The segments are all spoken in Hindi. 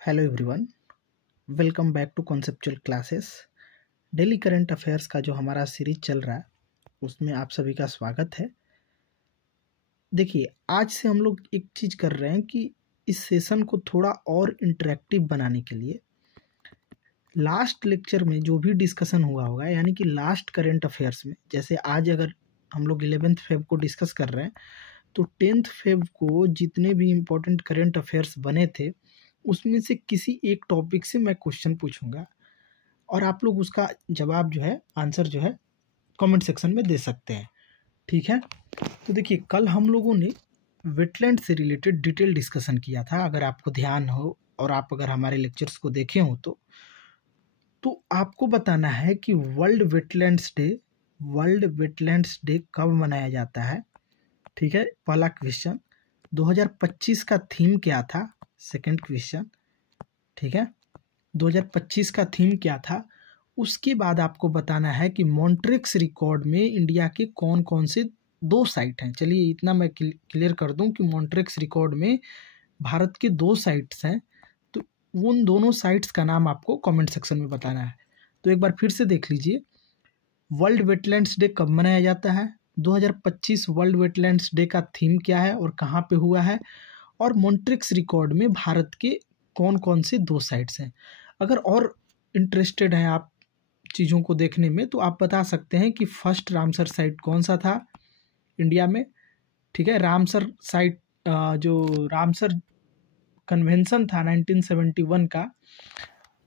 Hello everyone, welcome back to conceptual classes. Daily current affairs का जो हमारा सीरीज चल रहा है उसमें आप सभी का स्वागत है। देखिए, आज से हम लोग एक चीज़ कर रहे हैं कि इस सेशन को थोड़ा और इंटरेक्टिव बनाने के लिए लास्ट लेक्चर में जो भी डिस्कशन हुआ होगा, यानी कि लास्ट करंट अफेयर्स में, जैसे आज अगर हम लोग 11 फेब को डिस्कस कर रहे हैं तो 10 फेब को जितने भी इम्पोर्टेंट करंट अफेयर्स बने थे उसमें से किसी एक टॉपिक से मैं क्वेश्चन पूछूंगा और आप लोग उसका जवाब जो है, आंसर जो है, कमेंट सेक्शन में दे सकते हैं। ठीक है, तो देखिए, कल हम लोगों ने वेटलैंड से रिलेटेड डिटेल डिस्कशन किया था। अगर आपको ध्यान हो और आप अगर हमारे लेक्चर्स को देखे हो तो आपको बताना है कि वर्ल्ड वेटलैंड्स डे कब मनाया जाता है। ठीक है, पहला क्वेश्चन। 2025 का थीम क्या था? Second question. ठीक है, 2025 का थीम क्या था? उसके बाद आपको बताना है कि मॉन्ट्रिक्स रिकॉर्ड में इंडिया के कौन कौन से 2 साइट हैं। चलिए, इतना मैं क्लियर कर दूं कि मॉन्ट्रिक्स रिकॉर्ड में भारत के 2 साइट्स हैं, तो उन दोनों साइट्स का नाम आपको कमेंट सेक्शन में बताना है। तो एक बार फिर से देख लीजिए, वर्ल्ड वेटलैंड्स डे कब मनाया जाता है, 2025 वर्ल्ड वेटलैंड्स डे का थीम क्या है और कहाँ पे हुआ है, और मॉन्ट्रिक्स रिकॉर्ड में भारत के कौन कौन से 2 साइट्स हैं। अगर और इंटरेस्टेड हैं आप चीज़ों को देखने में तो आप बता सकते हैं कि फर्स्ट रामसर साइट कौन सा था इंडिया में। ठीक है, रामसर साइट, जो रामसर कन्वेंशन था 1971 का,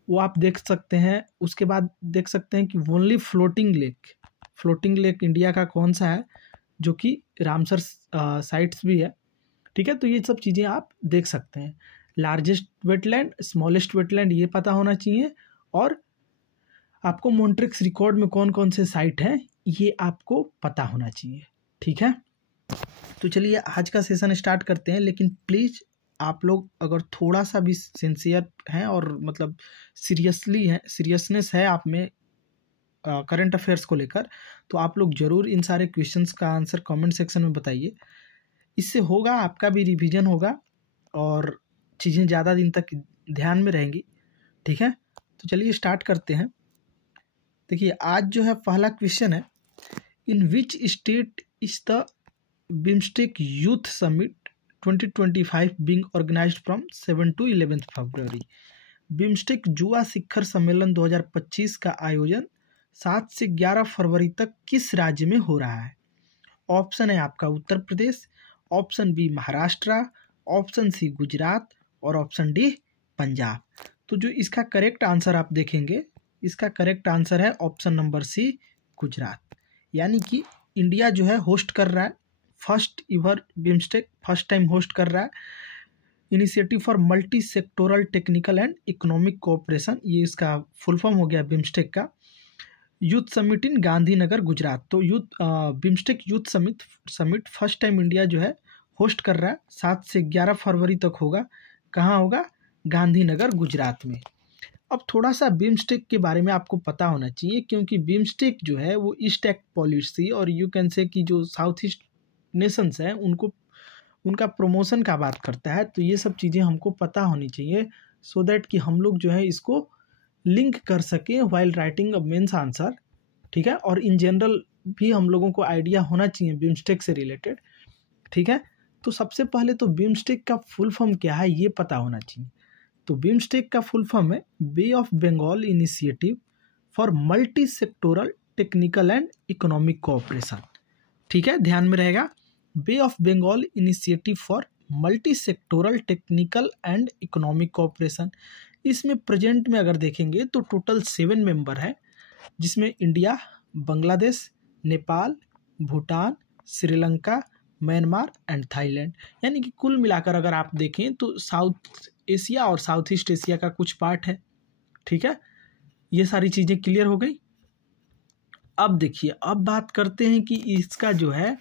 वो आप देख सकते हैं। उसके बाद देख सकते हैं कि ओनली फ्लोटिंग लेक इंडिया का कौन सा है, जो कि रामसर साइट्स भी है। ठीक है, तो ये सब चीज़ें आप देख सकते हैं। लार्जेस्ट वेटलैंड, स्मॉलेस्ट वेटलैंड, ये पता होना चाहिए, और आपको मॉन्ट्रिक्स रिकॉर्ड में कौन कौन से साइट हैं ये आपको पता होना चाहिए। ठीक है, तो चलिए आज का सेशन स्टार्ट करते हैं। लेकिन प्लीज़ आप लोग अगर थोड़ा सा भी सिंसियर हैं और मतलब सीरियसनेस है आप में करंट अफेयर्स को लेकर, तो आप लोग ज़रूर इन सारे क्वेश्चंस का आंसर कमेंट सेक्शन में बताइए। इससे होगा, आपका भी रिवीजन होगा और चीज़ें ज़्यादा दिन तक ध्यान में रहेंगी। ठीक है, तो चलिए स्टार्ट करते हैं। देखिए, आज जो है पहला क्वेश्चन है, in which state is the BIMSTEC youth summit 2025 being organized from 7 to 11 February. बिम्स्टेक युवा शिखर सम्मेलन 2025 का आयोजन 7 से 11 फरवरी तक किस राज्य में हो रहा है? ऑप्शन है आपका Uttar Pradesh, option B Maharashtra, option C Gujarat और ऑप्शन डी पंजाब। तो जो इसका करेक्ट आंसर आप देखेंगे, इसका करेक्ट आंसर है ऑप्शन नंबर सी, गुजरात। यानी कि इंडिया जो है होस्ट कर रहा है, first ever BIMSTEC first time host कर रहा है। Initiative for multi sectoral technical and economic cooperation, ये इसका फुल फॉर्म हो गया बिम्स्टेक का। Youth summit in Gandhinagar Gujarat. तो BIMSTEC youth summit first time India जो है होस्ट कर रहा है, 7 से 11 फरवरी तक होगा। कहाँ होगा? गांधीनगर गुजरात में। अब थोड़ा सा बिम्स्टेक के बारे में आपको पता होना चाहिए, क्योंकि बिम्स्टेक जो है वो ईस्ट एक्ट पॉलिसी और यू कैन से कि जो साउथ ईस्ट नेशंस हैं उनका प्रमोशन का बात करता है। तो ये सब चीज़ें हमको पता होनी चाहिए, सो दैट कि हम लोग जो है इसको लिंक कर सकें while writing a mains answer. ठीक है, और इन जनरल भी हम लोगों को आइडिया होना चाहिए बिम्स्टेक से रिलेटेड। ठीक है, तो सबसे पहले तो बिम्स्टेक का फुल फॉर्म क्या है ये पता होना चाहिए। तो बिम्स्टेक का फुल फॉर्म है Bay of Bengal initiative for multi sectoral technical and economic cooperation. ठीक है, ध्यान में रहेगा, Bay of Bengal initiative for multi sectoral technical and economic cooperation. इसमें प्रेजेंट में अगर देखेंगे तो टोटल 7 मेंबर हैं, जिसमें India, Bangladesh, Nepal, Bhutan, Sri Lanka, Myanmar and Thailand. यानी कि कुल मिलाकर अगर आप देखें तो साउथ एशिया और साउथ ईस्ट एशिया का कुछ पार्ट है। ठीक है, ये सारी चीज़ें क्लियर हो गई। अब देखिए, अब बात करते हैं कि इसका जो है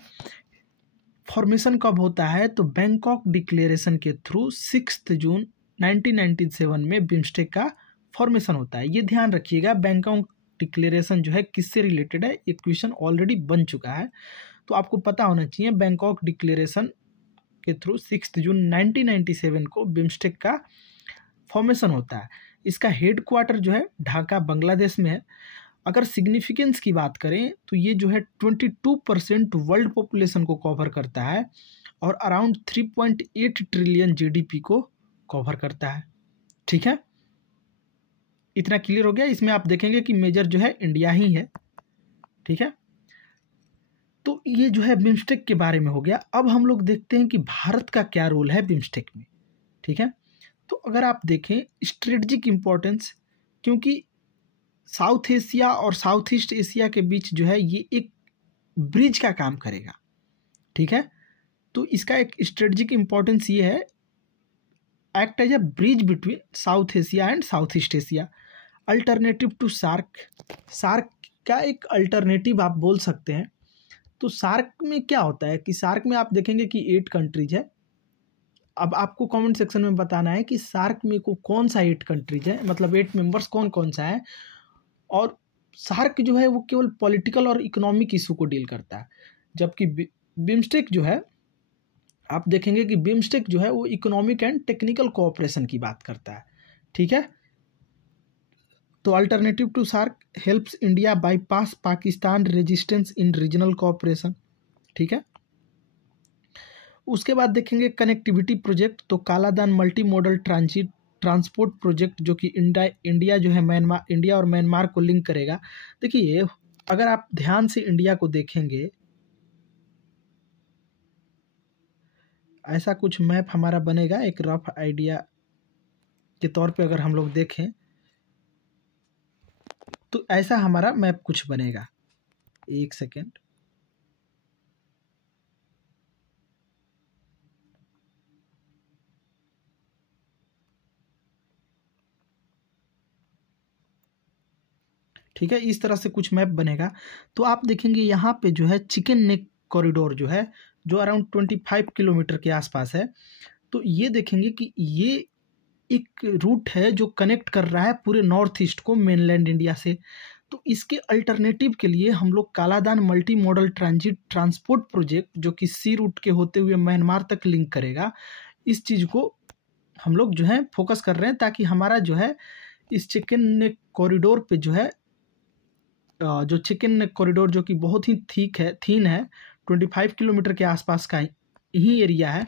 फॉर्मेशन कब होता है। तो बैंकॉक डिक्लेरेशन के थ्रू 6 जून 1997 में बिम्स्टेक का फॉर्मेशन होता है। ये ध्यान रखिएगा, बैंकॉक डिक्लेरेशन जो है किससे रिलेटेड है, एक क्वेश्चन ऑलरेडी बन चुका है, तो आपको पता होना चाहिए। बैंकॉक डिक्लेरेशन के थ्रू 6 जून 1997 को बिम्स्टेक का फॉर्मेशन होता है। इसका हेड क्वार्टर जो है ढाका बांग्लादेश में है। अगर सिग्निफिकेंस की बात करें तो ये जो है 22% वर्ल्ड पॉपुलेशन को कवर करता है और अराउंड 3.8 ट्रिलियन जीडीपी को कवर करता है। ठीक है, इतना क्लियर हो गया। इसमें आप देखेंगे कि मेजर जो है इंडिया ही है। ठीक है, तो ये जो है बिम्स्टेक के बारे में हो गया। अब हम लोग देखते हैं कि भारत का क्या रोल है बिम्स्टेक में। ठीक है, तो अगर आप देखें स्ट्रेटजिक इम्पोर्टेंस, क्योंकि साउथ एशिया और साउथ ईस्ट एशिया के बीच जो है ये एक ब्रिज का काम करेगा। ठीक है, तो इसका एक स्ट्रेटजिक इम्पोर्टेंस ये है, act as a bridge between South Asia and South East Asia. Alternative to SAARC, SAARC का एक अल्टरनेटिव आप बोल सकते हैं। तो सार्क में क्या होता है कि सार्क में आप देखेंगे कि 8 कंट्रीज है। अब आपको कमेंट सेक्शन में बताना है कि सार्क में को कौन सा 8 कंट्रीज है, मतलब 8 मेंबर्स कौन कौन सा है। और सार्क जो है वो केवल पॉलिटिकल और इकोनॉमिक इशू को डील करता है, जबकि बिम्स्टेक जो है आप देखेंगे कि बिम्स्टेक जो है वो इकोनॉमिक एंड टेक्निकल कोऑपरेशन की बात करता है। ठीक है, तो alternative to SAARC helps India bypass Pakistan resistance in regional cooperation. ठीक है, उसके बाद देखेंगे कनेक्टिविटी प्रोजेक्ट, तो Kaladan multi modal transport project जो कि इंडिया जो है म्यांमार, इंडिया और म्यांमार को लिंक करेगा। देखिए अगर आप ध्यान से इंडिया को देखेंगे, ऐसा कुछ मैप हमारा बनेगा एक रफ आइडिया के तौर पे। अगर हम लोग देखें तो ऐसा हमारा मैप कुछ बनेगा। एक सेकेंड, ठीक है, इस तरह से कुछ मैप बनेगा। तो आप देखेंगे यहाँ पे जो है चिकन नेक कॉरिडोर जो है, जो अराउंड 25 किलोमीटर के आसपास है। तो ये देखेंगे कि ये एक रूट है जो कनेक्ट कर रहा है पूरे नॉर्थ ईस्ट को मेनलैंड इंडिया से। तो इसके अल्टरनेटिव के लिए हम लोग Kaladan multi modal transport project जो कि सी रूट के होते हुए म्यांमार तक लिंक करेगा, इस चीज़ को हम लोग जो है फोकस कर रहे हैं, ताकि हमारा जो है इस चिकन नेक कॉरिडोर पे जो है जो चिकन नेक कॉरिडोर जो कि बहुत ही थीन है 25 किलोमीटर के आसपास का ही एरिया है,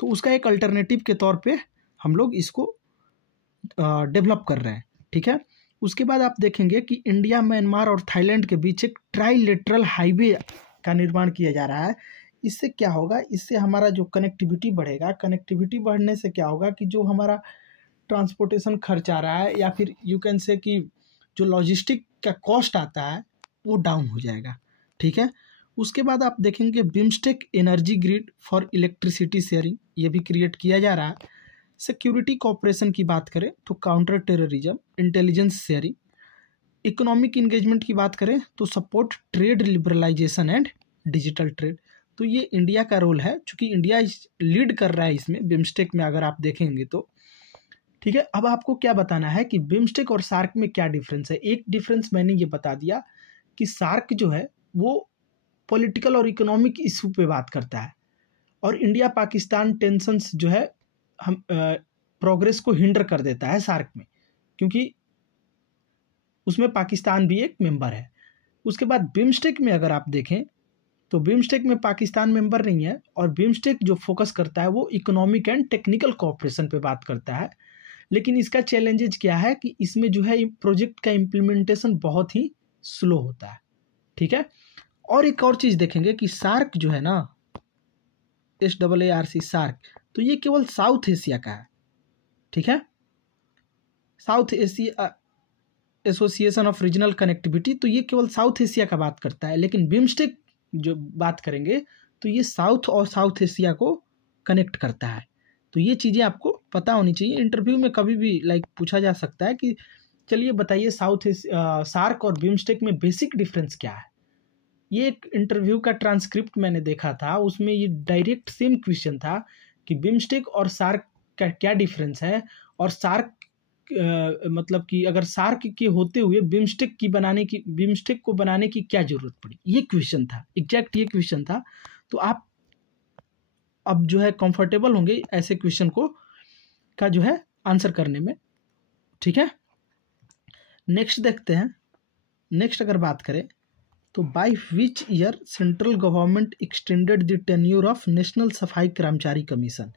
तो उसका एक अल्टरनेटिव के तौर पे हम लोग इसको डेवलप कर रहे हैं। ठीक है, उसके बाद आप देखेंगे कि इंडिया म्यांमार और थाईलैंड के बीच एक ट्राईलेटरल हाईवे का निर्माण किया जा रहा है। इससे क्या होगा, इससे हमारा जो कनेक्टिविटी बढ़ेगा, कनेक्टिविटी बढ़ने से क्या होगा कि जो हमारा ट्रांसपोर्टेशन खर्च आ रहा है या फिर यू कैन से कि जो लॉजिस्टिक का कॉस्ट आता है वो डाउन हो जाएगा। ठीक है, उसके बाद आप देखेंगे BIMSTEC energy grid for electricity sharing, ये भी क्रिएट किया जा रहा है। सिक्योरिटी कोऑपरेशन की बात करें तो counter terrorism, intelligence sharing. Economic engagement की बात करें तो support trade liberalisation and digital trade. तो ये इंडिया का रोल है, चूँकि इंडिया लीड कर रहा है इसमें बिम्स्टेक में, अगर आप देखेंगे तो। ठीक है, अब आपको क्या बताना है कि बिम्स्टेक और सार्क में क्या डिफरेंस है। एक डिफरेंस मैंने ये बता दिया कि सार्क जो है वो पॉलिटिकल और इकोनॉमिक इशू पे बात करता है, और इंडिया पाकिस्तान टेंशंस जो है हम प्रोग्रेस को हिंडर कर देता है सार्क में, क्योंकि उसमें पाकिस्तान भी एक मेंबर है। उसके बाद बिम्स्टेक में अगर आप देखें तो बिम्स्टेक में पाकिस्तान मेंबर नहीं है, और बिम्स्टेक जो फोकस करता है वो इकोनॉमिक एंड टेक्निकल कोऑपरेशन पे बात करता है। लेकिन इसका चैलेंजेज क्या है कि इसमें जो है प्रोजेक्ट का इम्प्लीमेंटेशन बहुत ही स्लो होता है। ठीक है, और एक और चीज़ देखेंगे कि सार्क जो है ना, SAARC सार्क, तो ये केवल साउथ एशिया का है। ठीक है, south Asia association of regional connectivity, तो ये केवल साउथ एशिया का बात करता है। लेकिन बिम्स्टेक जो बात करेंगे तो ये साउथ और साउथ एशिया को कनेक्ट करता है। तो ये चीज़ें आपको पता होनी चाहिए। इंटरव्यू में कभी भी पूछा जा सकता है कि चलिए बताइए सार्क और बिम्स्टेक में बेसिक डिफरेंस क्या है। ये एक इंटरव्यू का ट्रांसक्रिप्ट मैंने देखा था, उसमें ये डायरेक्ट सेम क्वेश्चन था कि बिम्स्टेक और सार्क का क्या डिफरेंस है, और सार्क मतलब कि अगर सार्क के होते हुए बिम्स्टेक को बनाने की क्या जरूरत पड़ी, ये क्वेश्चन था, एग्जैक्ट ये क्वेश्चन था। तो आप अब जो है कंफर्टेबल होंगे ऐसे क्वेश्चन को का जो है आंसर करने में। ठीक है, नेक्स्ट देखते हैं। नेक्स्ट अगर बात करें तो by which year central government extended the tenure of national सफाई कर्मचारी कमीशन।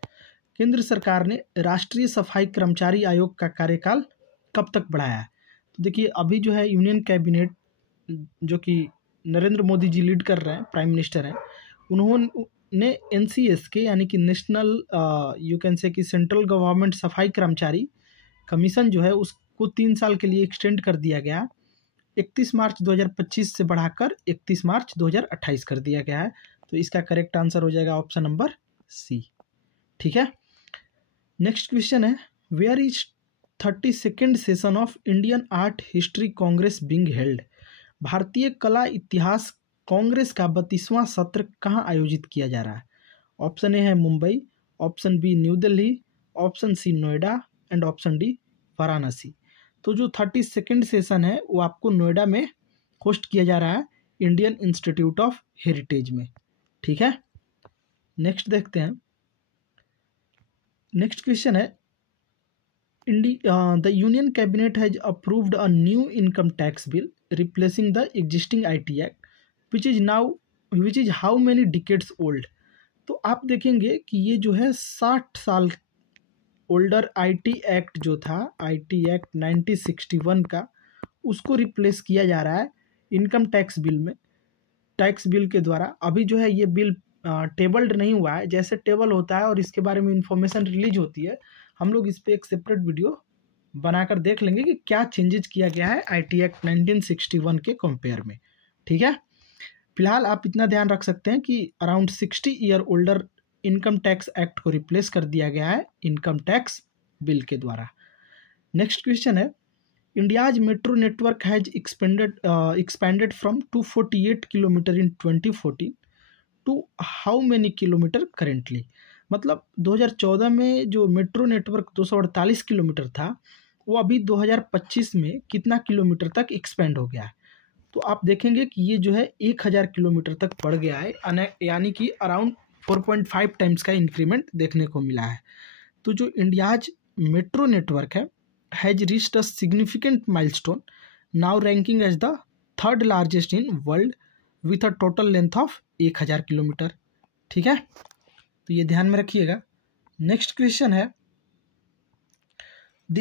केंद्र सरकार ने राष्ट्रीय सफाई कर्मचारी आयोग का कार्यकाल कब तक बढ़ाया है? तो देखिए अभी जो है यूनियन कैबिनेट जो कि नरेंद्र मोदी जी लीड कर रहे हैं, प्राइम मिनिस्टर हैं, उन्होंने NCS के यानी कि नेशनल यू कैन से कि सेंट्रल गवर्नमेंट सफाई कर्मचारी कमीशन जो है उसको 3 साल के लिए एक्सटेंड कर दिया गया। 31 मार्च 2025 से बढ़ाकर 31 मार्च 2028 कर दिया गया है। तो इसका करेक्ट आंसर हो जाएगा ऑप्शन नंबर सी। ठीक है, नेक्स्ट क्वेश्चन है where is 32nd session of Indian Art History Congress being held. भारतीय कला इतिहास कांग्रेस का 32वां सत्र कहाँ आयोजित किया जा रहा है? ऑप्शन ए है Mumbai, option B New Delhi, option C Noida and option D Varanasi. तो जो 32nd सेशन है वो आपको नोएडा में होस्ट किया जा रहा है, इंडियन इंस्टीट्यूट ऑफ हेरिटेज में। ठीक है, नेक्स्ट देखते हैं। नेक्स्ट क्वेश्चन है the union cabinet has approved a new income tax bill replacing the existing IT act which is how many decades old. तो आप देखेंगे कि ये जो है 60 साल ओल्डर IT एक्ट जो था, IT एक्ट 1961 का, उसको रिप्लेस किया जा रहा है इनकम टैक्स बिल में, टैक्स बिल के द्वारा। अभी जो है ये बिल टेबल्ड नहीं हुआ है, जैसे टेबल होता है और इसके बारे में इंफॉर्मेशन रिलीज होती है, हम लोग इस पर एक सेपरेट वीडियो बनाकर देख लेंगे कि क्या चेंजेस किया गया है IT एक्ट 1961 के कंपेयर में। ठीक है, फिलहाल आप इतना ध्यान रख सकते हैं कि around 60 year older income tax act को रिप्लेस कर दिया गया है इनकम टैक्स बिल के द्वारा। नेक्स्ट क्वेश्चन है India's metro network has expanded from 248 kilometre in 2014 to how many kilometre currently. मतलब 2014 में जो मेट्रो नेटवर्क 248 किलोमीटर था वो अभी 2025 में कितना किलोमीटर तक एक्सपेंड हो गया है? तो आप देखेंगे कि ये जो है 1000 किलोमीटर तक बढ़ गया है, यानी कि अराउंड 4.5 टाइम्स का इंक्रीमेंट देखने को मिला है। तो जो इंडियाज मेट्रो नेटवर्क है has reached a significant milestone, now ranking as the 3rd largest in world with a total length of 1000 kilometre. ठीक है, तो ये ध्यान में रखिएगा। नेक्स्ट क्वेश्चन है the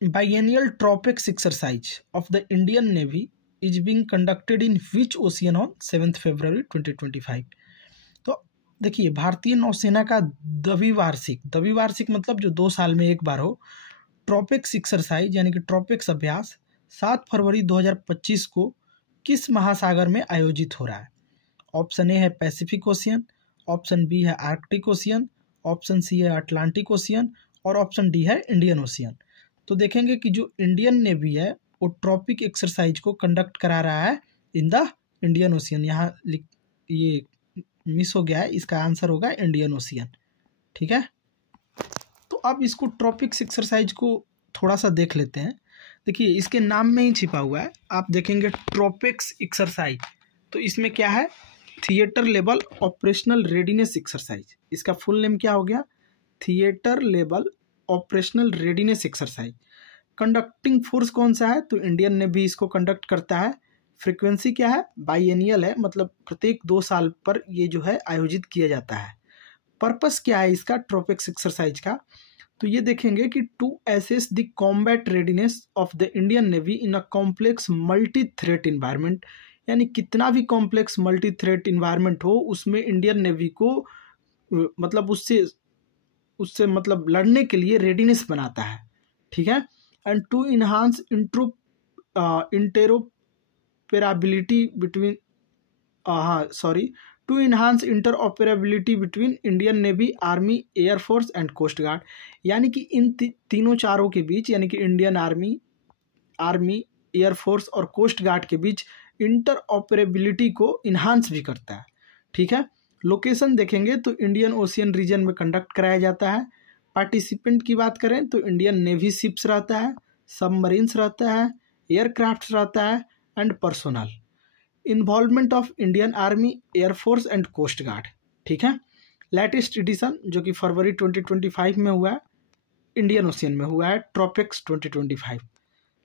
biennial TROPEX exercise of the Indian Navy is being conducted in which ocean on 7 February 2025। तो देखिए भारतीय नौसेना का द्विवार्षिक मतलब जो 2 साल में एक बार हो, ट्रॉपिक्स एक्सरसाइज यानी कि ट्रॉपिक्स अभ्यास 7 फरवरी 2025 को किस महासागर में आयोजित हो रहा है? ऑप्शन ए है पैसिफिक ओशियन, ऑप्शन बी है आर्कटिक ओशियन, ऑप्शन सी है अटलांटिक ओशियन और ऑप्शन डी है इंडियन ओशियन। तो देखेंगे कि जो इंडियन नेवी है वो ट्रॉपिक एक्सरसाइज को कंडक्ट करा रहा है इन द इंडियन ओशियन। यहाँ ये मिस हो गया है, इसका आंसर होगा इंडियन ओशियन। ठीक है, तो अब इसको ट्रॉपिक्स एक्सरसाइज को थोड़ा सा देख लेते हैं। देखिए इसके नाम में ही छिपा हुआ है, आप देखेंगे ट्रॉपिक्स एक्सरसाइज, तो इसमें क्या है? Theatre level operational readiness exercise. इसका फुल नेम क्या हो गया? Theatre level operational readiness exercise. Conducting force कौन सा है? तो इंडियन नेवी इसको कंडक्ट करता है। फ्रीक्वेंसी क्या है? बाइएनियल है, मतलब प्रत्येक 2 साल पर ये जो है आयोजित किया जाता है। पर्पस क्या है इसका ट्रॉपिक्स एक्सरसाइज का? तो ये देखेंगे कि to assess the combat readiness of the Indian Navy in a complex multi threat environment, यानी कितना भी कॉम्प्लेक्स मल्टी थ्रेट इन्वायरमेंट हो उसमें इंडियन नेवी को मतलब उससे मतलब लड़ने के लिए रेडीनेस बनाता है। ठीक है, and to enhance interoperability between to enhance interoperability between Indian Navy, army, air force and coast guard, यानी कि इन तीनों चारों के बीच, यानी कि इंडियन आर्मी, एयरफोर्स और कोस्ट गार्ड के बीच इंटरऑपरेबिलिटी को इन्हांस भी करता है। ठीक है, लोकेशन देखेंगे तो इंडियन ओशियन रीजन में कंडक्ट कराया जाता है। पार्टिसिपेंट की बात करें तो इंडियन नेवी शिप्स रहता है, सबमरीन्स रहता है, एयरक्राफ्ट रहता है and personnel. Involvement of Indian army, air force and coast guard. ठीक है, लेटेस्ट एडिशन जो कि फरवरी 2025 में हुआ है, इंडियन ओशियन में हुआ है, ट्रॉपिक्स 2025।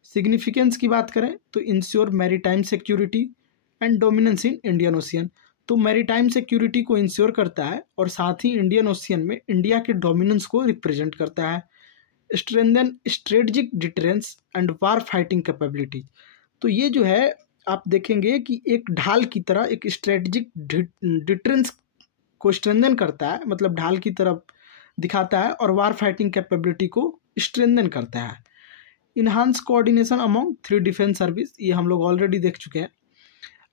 सिग्निफिकेंस की बात करें तो ensure maritime security and dominance in Indian ocean, तो मैरीटाइम सिक्योरिटी को इंश्योर करता है और साथ ही इंडियन ओशियन में इंडिया के डोमिनेंस को रिप्रेजेंट करता है। Strengthen strategic deterrence and war fighting capability, तो ये जो है आप देखेंगे कि एक ढाल की तरह एक स्ट्रेटजिक डिटरेंस को स्ट्रेंथन करता है, मतलब ढाल की तरफ दिखाता है, और वार फाइटिंग कैपेबिलिटी को स्ट्रेंथन करता है। Enhance coordination among 3 defence service, ये हम लोग ऑलरेडी देख चुके हैं।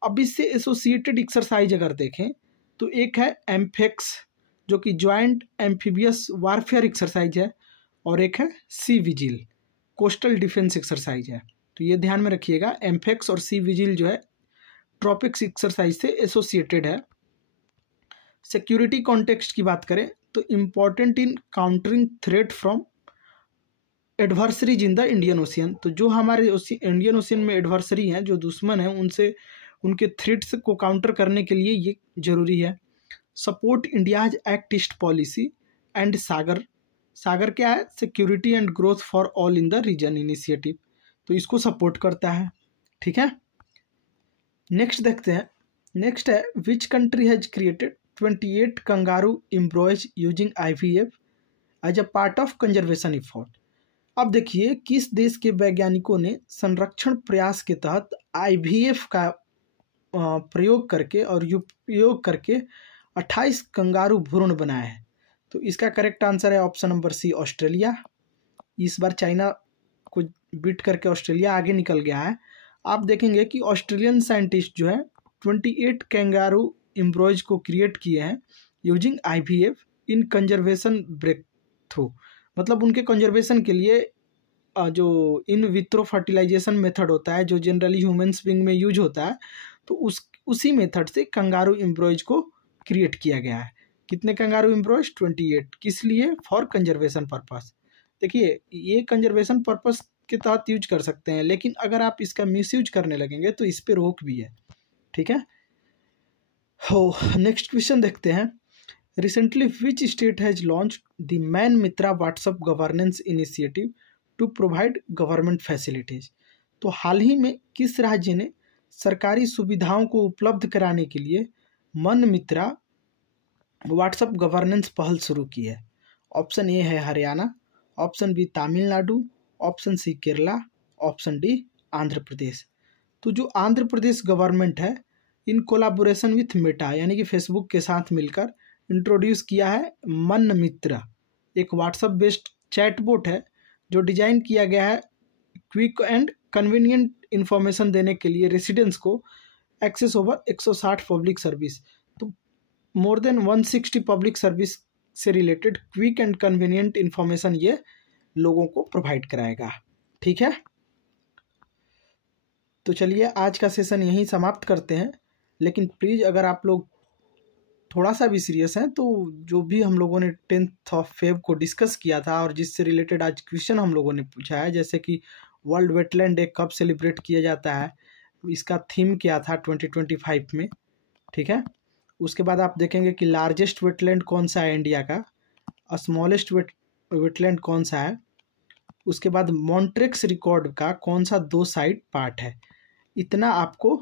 अब इससे एसोसिएटेड एक्सरसाइज अगर देखें तो एक है एम्फेक्स जो कि ज्वाइंट एम्फीबियस वारफेयर एक्सरसाइज है, और एक है C vigil coastal defence exercise है। तो ये ध्यान में रखिएगा, एम्फेक्स और सी विजिल जो है ट्रॉपिक्स एक्सरसाइज से एसोसिएटेड है। सिक्योरिटी कॉन्टेक्स्ट की बात करें तो important in countering threat from adversaries in the Indian ocean, तो जो हमारे इंडियन ओशियन में एडवर्सरी हैं, जो दुश्मन हैं, उनसे उनके थ्रेट्स को काउंटर करने के लिए ये जरूरी है। Support India's Act East policy and SAGAR क्या है, security and growth for all in the region initiative, तो इसको सपोर्ट करता है। ठीक है, नेक्स्ट देखते हैं। नेक्स्ट है which country has created 28 kangaroo embryos using IVF as a part of conservation effort. अब देखिए किस देश के वैज्ञानिकों ने संरक्षण प्रयास के तहत IVF का प्रयोग करके और उपयोग करके 28 कंगारू भ्रूण बनाए हैं। तो इसका करेक्ट आंसर है ऑप्शन नंबर सी, ऑस्ट्रेलिया। इस बार चाइना को बीट करके ऑस्ट्रेलिया आगे निकल गया है। आप देखेंगे कि ऑस्ट्रेलियन साइंटिस्ट जो है 28 कैंगारू एम्ब्रॉयज को क्रिएट किए हैं using IVF in conservation breakthrough, मतलब उनके कंजर्वेशन के लिए जो इन विट्रो फर्टिलाइजेशन मेथड होता है जो जनरली ह्यूमंस बीइंग में यूज होता है, तो उसी मेथड से कंगारू एम्ब्रॉयज को क्रिएट किया गया है। कितने कंगारू एम्ब्रॉयज? 28। किस लिए? For conservation purpose. देखिए ये कंजर्वेशन पर्पस के तहत यूज कर सकते हैं, लेकिन अगर आप इसका मिसयूज करने लगेंगे तो इस पे रोक भी है। ठीक है, हो नेक्स्ट क्वेश्चन देखते हैं। Recently which state has launched the Mana Mitra WhatsApp governance initiative to provide government facilities, तो हाल ही में किस राज्य ने सरकारी सुविधाओं को उपलब्ध कराने के लिए मन मित्रा व्हाट्सएप गवर्नेंस पहल शुरू की है? ऑप्शन ए है Haryana, option B Tamil Nadu, option C Kerala, option D Andhra Pradesh. तो जो आंध्र प्रदेश गवर्नमेंट है इन कोलाबोरेशन विथ मेटा यानी कि फेसबुक के साथ मिलकर इंट्रोड्यूस किया है मन मित्र, एक व्हाट्सएप बेस्ड चैटबॉट है जो डिजाइन किया गया है क्विक एंड कन्वीनियंट इंफॉर्मेशन देने के लिए रेसिडेंट्स को एक्सेस ओवर 160 पब्लिक सर्विस, तो मोर देन 160 पब्लिक सर्विस से related quick and convenient information ये लोगों को प्रोवाइड कराएगा। ठीक है, तो चलिए आज का सेशन यहीं समाप्त करते हैं, लेकिन प्लीज़ अगर आप लोग थोड़ा सा भी सीरियस हैं तो जो भी हम लोगों ने 10th ऑफ फेब को डिस्कस किया था और जिससे रिलेटेड आज क्वेश्चन हम लोगों ने पूछा है, जैसे कि वर्ल्ड वेटलैंड डे कब सेलिब्रेट किया जाता है, इसका थीम क्या था 2025 में। ठीक है, उसके बाद आप देखेंगे कि लार्जेस्ट वेटलैंड कौन सा है इंडिया का, स्मॉलेस्ट वेटलैंड कौन सा है, उसके बाद मॉन्ट्रेक्स रिकॉर्ड का कौन सा 2 साइड पार्ट है। इतना आपको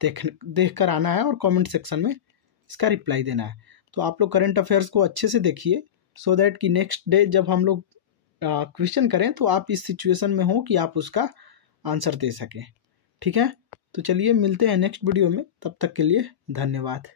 देख कर आना है और कमेंट सेक्शन में इसका रिप्लाई देना है। तो आप लोग करंट अफेयर्स को अच्छे से देखिए सो दैट कि नेक्स्ट डे जब हम लोग क्वेश्चन करें तो आप इस सिचुएशन में हो कि आप उसका आंसर दे सकें। ठीक है, तो चलिए मिलते हैं नेक्स्ट वीडियो में, तब तक के लिए धन्यवाद।